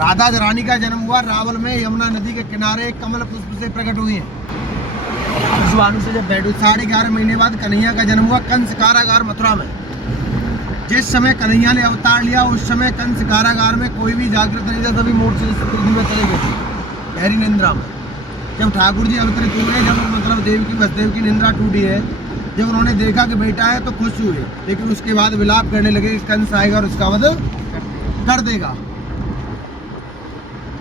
राधा रानी का जन्म हुआ रावल में, यमुना नदी के किनारे कमल पुष्प से प्रकट हुई है। विश्वानु से जब बैठू 11.5 महीने बाद कन्हैया का जन्म हुआ कंस कारागार मथुरा में। जिस समय कन्हैया ने अवतार लिया उस समय कंस कारागार में कोई भी जागृत नहीं था, सभी मूर्ति पृथ्वी में चले गए थे, गहरी निंद्रा में। जब ठाकुर जी अवतरित हुए, जब मतलब वसुदेव की निंद्रा टूटी है, जब उन्होंने देखा कि बेटा है तो खुश हुए, लेकिन उसके बाद विलाप करने लगे कि कंस आएगा और उसका वध कर देगा।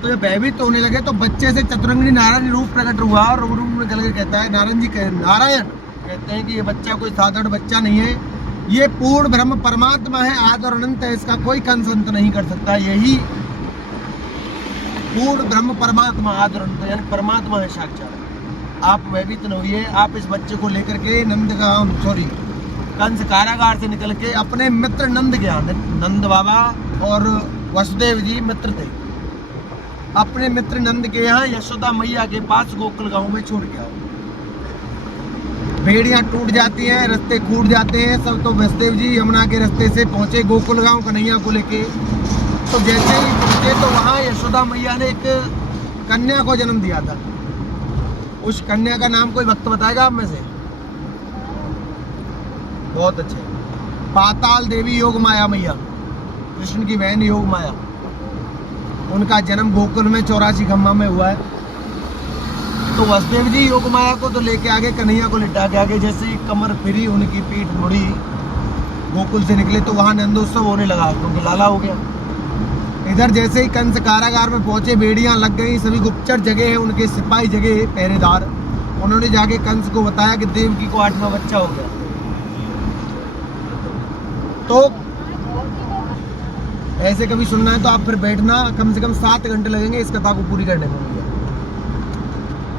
तो जब भयभीत होने लगे तो बच्चे से चतुरंगी नारायण रूप प्रकट हुआ और रूप में चल के कहता है, नारायण कहते हैं कि ये बच्चा कोई साधारण बच्चा नहीं है, ये पूर्ण ब्रह्म परमात्मा है, आदि और अनंत है, इसका कोई कंस अंत नहीं कर सकता। यही पूर्ण ब्रह्म परमात्मा आदि और अनंत यानी परमात्मा है साक्षात। आप भयभीत न होइए, आप इस बच्चे को लेकर के कंस कारागार से निकल के अपने मित्र नंद के यहाँ, नंद बाबा और वसुदेव जी मित्र थे, अपने मित्र नंद के यहाँ यशोदा मैया के पास गोकुल गांव में छोड़ के आओ। भेड़ियां टूट जाती हैं, रास्ते कूट जाते हैं सब, तो वसुदेव जी यमुना के रास्ते से पहुंचे गोकुल गांव कन्हैया को लेके। तो जैसे ही पहुंचे तो वहाँ यशोदा मैया ने एक कन्या को जन्म दिया था। उस कन्या का नाम कोई भक्त बताएगा आप में से? बहुत अच्छे, पाताल देवी योग माया मैया, कृष्ण की बहन योग माया। उनका जन्म गोकुल में 84 खम्मा में हुआ है। तो वसुदेव जी योग माया को तो लेके आगे, कन्हैया को लिटा के आगे। जैसे ही कमर फिरी, उनकी पीठ मुड़ी, गोकुल से निकले तो वहाँ नंदोत्सव होने लगा क्योंकि लाला हो गया। इधर जैसे ही कंस कारागार में पहुंचे, बेड़ियां लग गई, सभी गुप्तचर जगह है, उनके सिपाही जगह पहरेदार। उन्होंने जाके कंस को बताया कि देवकी को 8वां बच्चा हो गया। तो ऐसे कभी सुनना है तो आप फिर बैठना, कम से कम 7 घंटे लगेंगे इस कथा को पूरी करने में।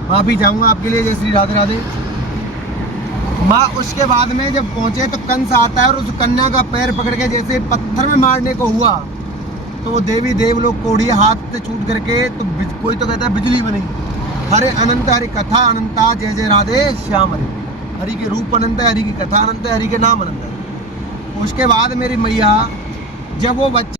माफी चाहूंगा आपके लिए, जय श्री राधे राधे माँ। उसके बाद में जब पहुंचे तो कंस आता है और उस कन्या का पैर पकड़ के जैसे पत्थर में मारने को हुआ तो वो देवी देव लोग कोढ़ी हाथ से छूट करके, तो कोई तो कहता है बिजली बनी। हरे अनंत, हरि कथा अनंता, जय जय राधे श्याम हरि। हरि के रूप अनंत है, हरि की कथा अनंत है, हरि के नाम अनंत है। उसके बाद मेरी मैया जब वो बच्चे